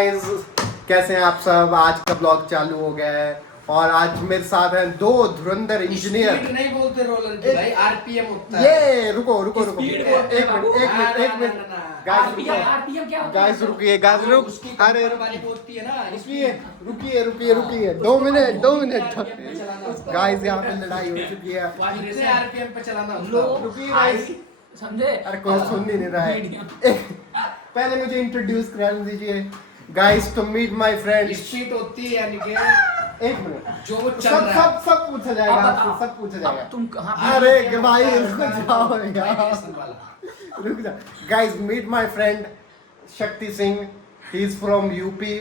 Guys कैसे हैं आप सब। आज का ब्लॉग चालू हो गया है और आज मेरे साथ हैं दो धुरंधर इंजीनियर। स्पीड नहीं बोलते रोलर की भाई, आरपीएम होता है। ये रुको रुको रुको स्पीड एक बोलते हैं मिनट गाइस रुको आरपीएम क्या होता है? गाइस रुकिए गाइस रुक अरे वाली होती है ना, रुकिए रुकिए 2 मिनट गाइस यहाँ पे लड़ाई हो चुकी है। कितने आरपीएम पे चलाना होता लो है? रुकिए गाइस। समझे? अरे कोई सुन ही नहीं रहा है। पहले मुझे इंट्रोड्यूस करा दीजिए guys to meet my friend. Speed होती है यानी कि एक मिनट जो वो चल सब रहा है। सब सब पूछा जाएगा अब आपसे, बताओ, सब पूछा जाएगा। अब तुम कहाँ अरे भाई रुक जाओ Vibration यार, वाला। रुक जा guys. Meet my friend Shakti Singh. He is from UP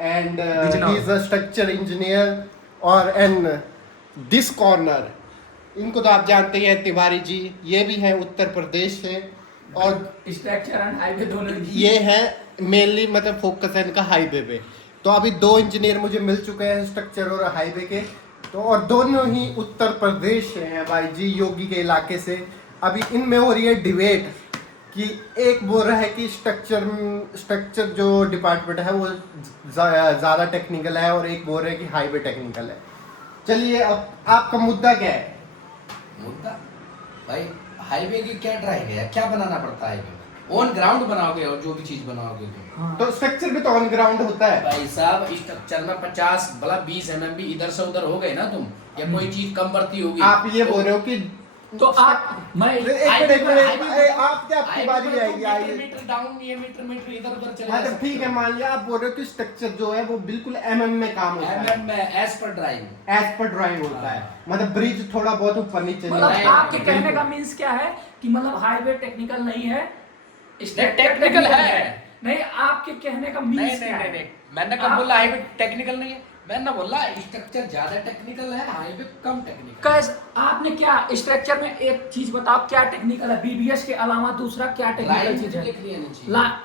and he is a structure engineer और एन दिस कॉर्नर इनको तो आप जानते ही हैं, तिवारी जी। ये भी है उत्तर प्रदेश से और स्ट्रक्चर एंड हाईवे दोनों की। ये है मेनली मतलब फोकस है इनका हाईवे पे। तो अभी 2 इंजीनियर मुझे मिल चुके हैं स्ट्रक्चर और हाईवे के, तो और दोनों ही उत्तर प्रदेश से हैं भाई जी, योगी के इलाके से। अभी इनमें हो रही है डिबेट कि एक बोल रहा है कि स्ट्रक्चर जो डिपार्टमेंट है वो ज़्यादा टेक्निकल है और एक बोल रहे हैं कि हाईवे टेक्निकल है। चलिए अब आपका मुद्दा क्या है? मुद्दा भाई हाईवे की क्या ड्राइव है, क्या बनाना पड़ता है हाईवे में? ऑन ग्राउंड बनाओगे और जो भी चीज बनाओगे तो हाँ। तो स्ट्रक्चर भी तो ऑन ग्राउंड होता है भाई साहब। स्ट्रक्चर में 50 भला 20 mm भी इधर से उधर हो गए ना तुम, या कोई चीज कम बढ़ती होगी। आप ये बोल रहे हो कि तो आप मैं एक मिनट आप क्या आपकी बारी आएगी आइए। मीटर डाउन, ये मीटर इधर उधर चले हाँ तो ठीक है, मान लिया आप बोल रहे हो कि स्ट्रक्चर जो है वो बिल्कुल एमएम में काम होता है, mm में as per drive. As per drawing होता है। मतलब ब्रिज थोड़ा बहुत ऊपर नीचे नहीं मतलब होता है। आपके कहने का मीन्स क्या है कि मतलब हाईवे टेक्निकल नहीं है, टेक्निकल है। नहीं, आपके कहने का मीन्स क्या है? मैंने कब बोला हाईवे टेक्निकल नहीं है? मैंने बोला स्ट्रक्चर ज्यादा टेक्निकल है, हाईवे कम टेक्निकल। कैसे आपने क्या स्ट्रक्चर में एक चीज बताओ क्या टेक्निकल है, बीबीएस के अलावा दूसरा क्या टेक्निकल चीज है?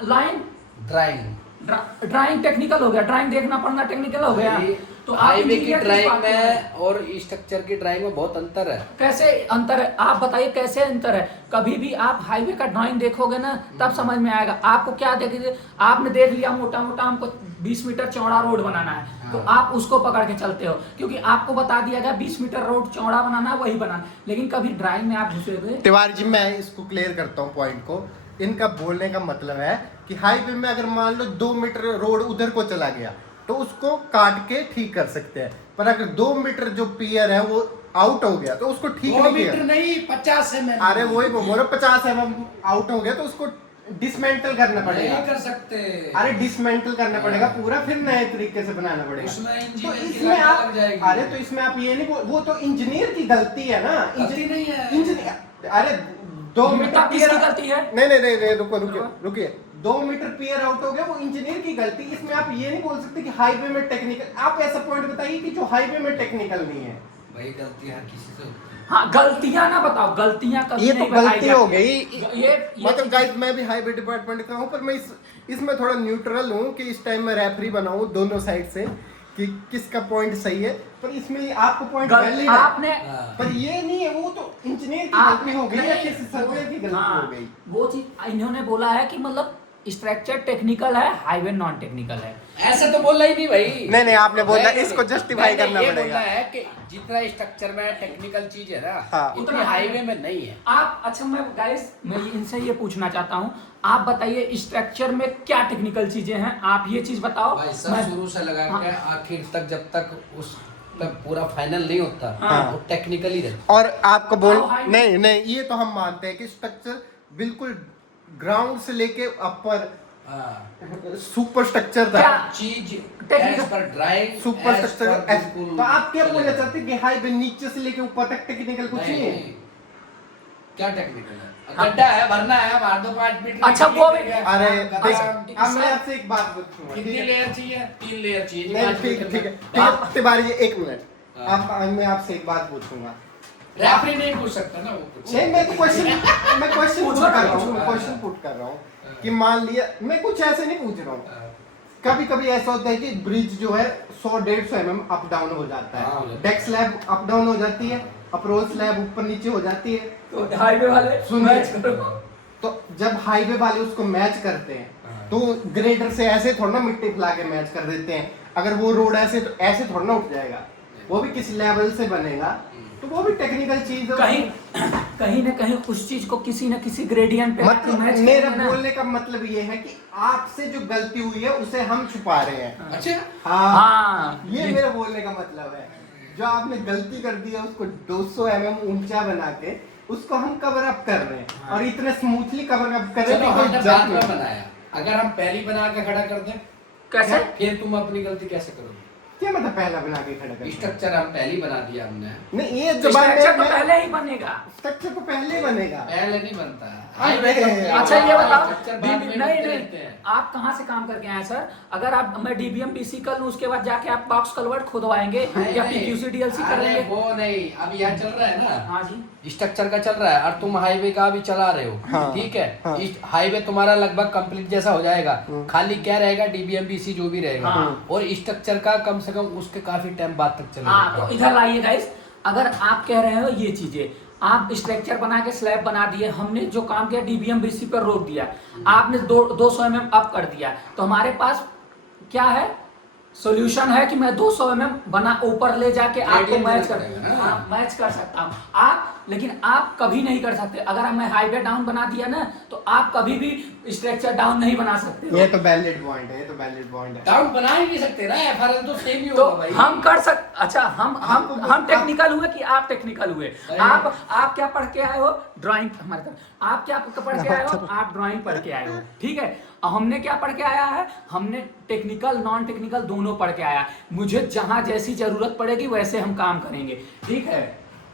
लाइन ड्राइंग टेक्निकल हो गया, ड्राइंग देखना पड़ना टेक्निकल हो गया। तो हाईवे की ड्राइंग में और स्ट्रक्चर की ड्राइंग में बहुत अंतर है। कैसे अंतर है आप बताइए, कैसे अंतर है? कभी भी आप हाईवे का ड्राइंग देखोगे ना तब समझ में आएगा। आपको क्या देखिए, आपने देख लिया मोटा मोटा हमको 20 मीटर चौड़ा रोड बनाना है, तो आप उसको पकड़ के चलते हो क्योंकि आपको बता दिया गया 20 मीटर रोड चौड़ा बनाना है, वही बनाना। लेकिन कभी ड्राइंग में आप घुसे तिवारी जी मैं इसको क्लियर करता हूँ पॉइंट को। इनका बोलने का मतलब है कि हाईवे में अगर मान लो 2 मीटर रोड उधर को चला गया तो उसको काट के ठीक कर सकते हैं, पर अगर 2 मीटर जो पियर है वो आउट हो गया तो उसको ठीक नहीं मीटर किया। नहीं 50 mm। अरे वही बोलो 50 mm आउट हो गया तो उसको डिसमेंटल करना पड़ेगा। नहीं कर सकते। अरे डिसमेंटल करना पड़ेगा पूरा, फिर नए तरीके से बनाना पड़ेगा। उसमें तो इंजीनियर की इसमें लागत आप लग जाएगी। अरे तो इसमें आप ये नहीं वो तो इंजीनियर की गलती है ना। गलती नहीं है। इंजीनियर अरे 2 मीटर किसकी पियर गलती है? नहीं रुकिए 2 मीटर पियर आउट हो गया वो इंजीनियर की गलती। इसमें आप ये नहीं बोल सकते कि हाईवे में टेक्निकल। आप ऐसा पॉइंट बताइए कि जो हाईवे में टेक्निकल नहीं है। भाई गलती हर किसी से होती है। हाँ, गलतियां ना बताओ, गलतियां कभी ये तो नहीं बताई गलती हो जाती। गई। ये मतलब गाइस मैं भी हाईवे डिपार्टमेंट का हूँ, पर मैं इसमें थोड़ा न्यूट्रल हूँ कि इस टाइम मैं रेफरी बनाऊँ दोनों साइड से कि किसका पॉइंट सही है। पर इसमें आपको पॉइंट वैलिड है, आपने पर ये नहीं है वो तो इंजीनियर की आप- गलती हो गई या नहीं, किसी सर्वे की गलती हाँ, हो गई। वो चीज इन्होंने बोला है कि मतलब स्ट्रक्चर टेक्निकल है, हाईवे नॉन टेक्निकल है। ऐसा तो बोला ही नहीं भाई। नहीं आपने बोला नहीं, इसको नहीं, जस्टिफाई मैंने करना ये पड़ेगा। बोला है कि जितना स्ट्रक्चर में टेक्निकल चीज है ना, हाँ। उतनी हाईवे में नहीं है। आप अच्छा मैं गाइस मैं इनसे ये पूछना चाहता हूँ, आप बताइए स्ट्रक्चर में क्या टेक्निकल चीजें हैं, आप ये चीज बताओ। भाई सब शुरू से लगा हाँ। के आखिर तक जब तक उस तक पूरा फाइनल नहीं होता हाँ। वो टेक्निकली रहता। और आपको बोल आओ, हाईवे। नहीं ये तो हम मानते हैं कि स्ट्रक्चर बिल्कुल ग्राउंड से लेके अपर सुपर स्ट्रक्चर क्या तक चीज टेक्निकल- एज पर ड्राइंग सुपर स्ट्रक्चर। तो आप क्या बोलना चाहते हैं कि हाईवे नीचे से लेके ऊपर तक टेक्निकल कुछ नहीं है? क्या टेक्निकल है? गड्ढा है, भरना है, मार दो 5 मीटर। अच्छा, वो भी- अरे देख खत्म। अब मैं आपसे एक बात पूछूंगा। कितनी लेयर चाहिए? 3 लेयर चाहिए। नहीं 5 ठीक मीटर है में। तिवारी जी 1 मिनट हाँ। आप मैं आपसे एक बात पूछूंगा। रेफरी नहीं पूछ सकता ना, वो पूछ नहीं मैं तो क्वेश्चन पूछो पुट ना, कर रहा हूँ, पूछो। क्वेश्चन पुट कर रहा हूँ कि मान लिया मैं कुछ ऐसे नहीं पूछ रहा हूँ। कभी कभी ऐसा होता है कि ब्रिज जो है 100-150 mm अप डाउन हो जाता हाँ, हो है, जाता है। डेक स्लैब अप डाउन हो जाती है, अप्रोच स्लैब ऊपर नीचे हो जाती है। तो हाईवे वाले सुनिए। मैच करो। तो जब हाईवे वाले उसको मैच करते हैं तो ग्रेडर से ऐसे थोड़ा ना मिट्टी फैला के मैच कर देते हैं। अगर वो रोड ऐसे तो ऐसे थोड़ा ना उठ जाएगा, वो भी किस लेवल से बनेगा, तो वो भी टेक्निकल चीज है। कहीं कहीं ना कहीं उस चीज को किसी न किसी ग्रेडियंट पे मतलब मैच मेरा करेंगे ना। बोलने का मतलब ये है कि आपसे जो गलती हुई है उसे हम छुपा रहे हैं। अच्छा हाँ, हाँ ये मेरा बोलने का मतलब है। जो आपने गलती कर दी है उसको 200 mm ऊंचा बना के उसको हम कवर अप कर रहे हैं। हाँ। और इतने स्मूथली कवर अप कर रहे चलो हैं कि हमने कोई बाद जज में नहीं। बनाया, अगर हम पहली बना के खड़ा कर दें कैसे? फिर तुम अपनी गलती कैसे करोगे? क्या मतलब पहला बना के खड़ा कर? स्ट्रक्चर हम पहली बना दिया हमने, नहीं, ये जबान स्ट्रक्चर तो में पहले ही बनेगा। स्ट्रक्चर तो पहले बनेगा। पहले नहीं बनता है। अरे, अच्छा ये बताओ, स्ट्रक्चर बाद में नहीं बनते नहीं रहते हैं। आप कहाँ से काम करके आए सर? अगर आप मैं डीबीएम बीसी कर लूँ उसके बाद जाके आप बॉक्स कलवर्ट खुदवाएंगे या पीक्यूसी डीएलसी कर अरे लेंगे? वो नहीं, अभी यहाँ चल रहा है ना, हाँ जी, स्ट्रक्चर का चल रहा है और तुम हाईवे का भी चला रहे हो। हाँ, ठीक है, हाँ। हाईवे तुम्हारा लगभग कंप्लीट जैसा हो जाएगा, खाली क्या रहेगा डीबीएमबीसी जो भी रहेगा, हाँ। और स्ट्रक्चर का कम से कम उसके काफी टाइम बाद तक चलेगा। हाँ तो इधर लाइए गाइस। अगर आप कह रहे हो ये चीजें, आप स्ट्रक्चर बना के स्लैब बना दिए, हमने जो काम किया डीबीएम बीसी पर रोक दिया, आपने 200 mm अप कर दिया, तो हमारे पास क्या है? सॉल्यूशन है कि मैं 200 mm बना ऊपर ले जाके आपको Gradient मैच कर करेगा ना। हाँ, मैच कर सकता हूँ आप। लेकिन आप कभी नहीं कर सकते। अगर मैं हाईवे डाउन बना दिया ना तो आप कभी भी स्ट्रक्चर डाउन नहीं बना सकते हो। ये तो वैलिड पॉइंट है, ये तो वैलिड पॉइंट है। डाउन बना ही नहीं सकते ना, एफआरएल तो सेम ही तो होगा भाई। हम कर सक अच्छा हम टेक्निकल हुए कि आप टेक्निकल हुए? आप क्या पढ़ के आए हो? ड्राइंग हमारे तरफ। आप क्या पढ़ के आए हो? आप ड्राइंग पढ़ के आए हो, ठीक है। और हमने क्या पढ़ के आया है? हमने टेक्निकल नॉन टेक्निकल दोनों पढ़ के आया। मुझे जहां जैसी जरूरत पड़ेगी वैसे हम काम करेंगे, ठीक है।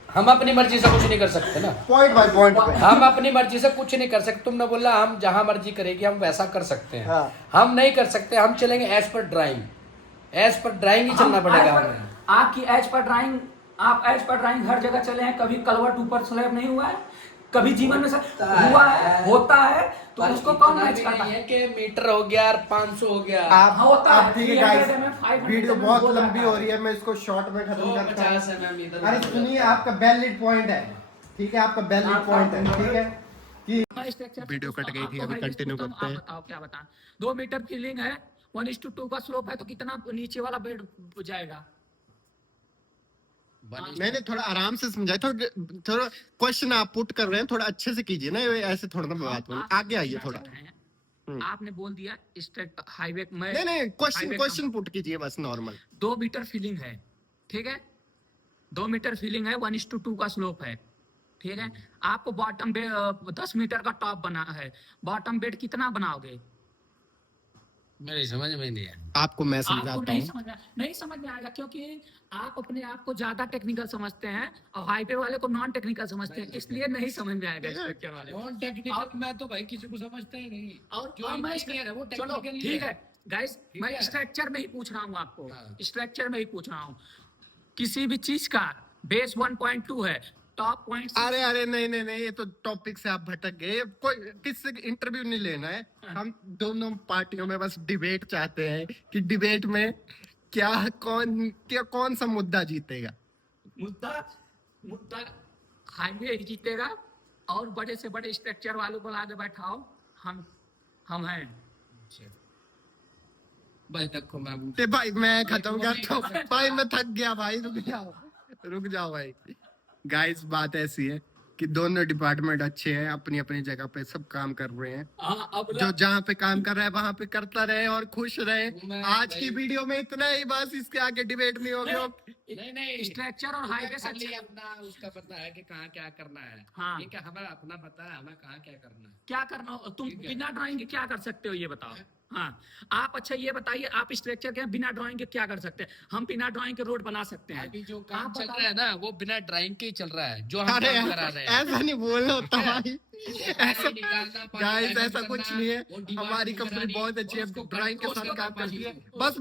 हम अपनी मर्जी से कुछ नहीं कर सकते ना, पॉइंट बाय पॉइंट पे। हम अपनी मर्जी से कुछ नहीं कर सकते। तुमने बोला हम जहां मर्जी करेंगे हम वैसा कर सकते हैं, हाँ। हम नहीं कर सकते। हम चलेंगे एज पर ड्राइंग, एज पर ड्राइंग ही चलना पड़ेगा हमें। आपकी एज पर ड्राइंग, आप एज पर ड्राइंग हर जगह चले हैं, कभी कलवट ऊपर स्लैब नहीं हुआ है? कभी जीवन में हुआ है? होता है तो उसको कौन मैच करता है? कि मीटर हो गया और 500 हो गया, आप होता है, आप ठीक है 300 गाइस, में 500 वीडियो में बहुत हो जाता लंबी है। हो रही है, मैं इसको शॉर्ट में खत्म करता 50 हूँ। mm इधर अरे उधर सुनिए, हो जाता आपका वैलिड पॉइंट है, ठीक है, आपका वैलिड पॉइंट है, ठीक है कि वीडियो कट गई थी, अभी कंटिन्यू करते हैं। बताओ क्या बताएं? 2 मीटर फीलिंग है, 1:2 का स्लोप है, तो कितना नीचे वाला बेड जाएगा? मैंने थोड़ा आराम से समझाया, थोड़ा क्वेश्चन आप पुट कर रहे हैं, थोड़ा अच्छे से कीजिए ना, ये ऐसे थोड़ा ना बात बोल। आगे आइए थोड़ा। आपने बोल दिया स्ट्रेट हाईवे में। नहीं, क्वेश्चन पुट कीजिए बस नॉर्मल। 2 मीटर फीलिंग है, ठीक है, 2 मीटर फीलिंग है, 1:2 का स्लोप है, ठीक है। आपको बॉटम बेड 10 मीटर का टॉप बना है, बॉटम बेड कितना बनाओगे? मेरी समझ में नहीं है। आपको मैं आपको समझाता नहीं हूँ। समझ में आएगा, क्योंकि आप अपने आप को ज्यादा टेक्निकल समझते हैं और हाईवे वाले को नॉन टेक्निकल समझते हैं, इसलिए नहीं समझ में आएगा स्ट्रक्चर वाले। नॉन टेक्निकल मैं तो भाई किसी को समझता ही नहीं, और जो मैं इंजीनियर है वो चलो टेक्निकल ही ठीक है। है गाइस, ठीक मैं है। स्ट्रक्चर में ही पूछ रहा हूँ आपको, हाँ। स्ट्रक्चर में ही पूछ रहा हूँ। किसी भी चीज का बेस 1.2 है, टॉप पॉइंट अरे नहीं, ये तो टॉपिक से आप भटक गए। कोई किससे इंटरव्यू नहीं लेना है, हम दोनों पार्टियों में बस डिबेट चाहते हैं कि डिबेट में कौन सा मुद्दा जीतेगा। मुद्दा हाईवे ही जीतेगा, और बड़े से बड़े स्ट्रक्चर वालों को आगे बैठाओ, हम हैं। भाई देखो भाई मैं खत्म करता हूँ भाई, मैं थक गया भाई, रुक जाओ भाई। गाइस बात ऐसी है कि दोनों डिपार्टमेंट अच्छे हैं, अपनी अपनी जगह पे सब काम कर रहे हैं। अब जो जहाँ पे काम कर रहा है वहां पे करता रहे और खुश रहे। मैं आज की वीडियो में इतना ही, बस इसके आगे डिबेट नहीं होगी। नहीं स्ट्रक्चर और हाईवे से खाली अपना उसका पता है कि कहाँ क्या करना है। हाँ। ठीक है, हमें अपना पता है हमें कहाँ क्या करना है। क्या करना हो तुम? बिना ड्राइंग के क्या कर सकते हो ये बताओ। हाँ आप अच्छा ये बताइए, आप स्ट्रक्चर के बिना ड्राइंग के क्या कर सकते हैं? हम बिना ड्राइंग के रोड बना सकते हैं। अभी जो काम आप चल बताओ। रहा है ना वो बिना ड्राइंग के ही चल रहा है, जो हम अरे काम करा रहे हैं। ऐसा नहीं बोलना होता भाई, ऐसा निकालना, पानी गाइस लेवल ऐसा कुछ करना, नहीं है। वो दीवार हमारी की कंपनी निगरानी, बहुत अच्छी है, उसको ड्राइंग के उसको साथ काम पानी- करती है। बस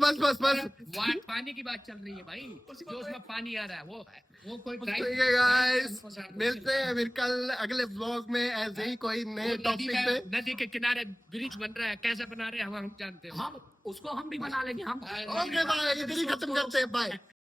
पानी की बात चल रही है भाई, जो उसमें पानी आ रहा है वो कोई ठीक है गाइस, मिलते हैं फिर कल अगले ब्लॉग में ऐसे ही कोई नए टॉपिक पे। नदी के किनारे ब्रिज बन रहा है, कैसे बना रहे हैं हम जानते हैं। हम उसको हम भी बना लेंगे हम। ओके भाई, इधर ही खत्म करते हैं, बाय।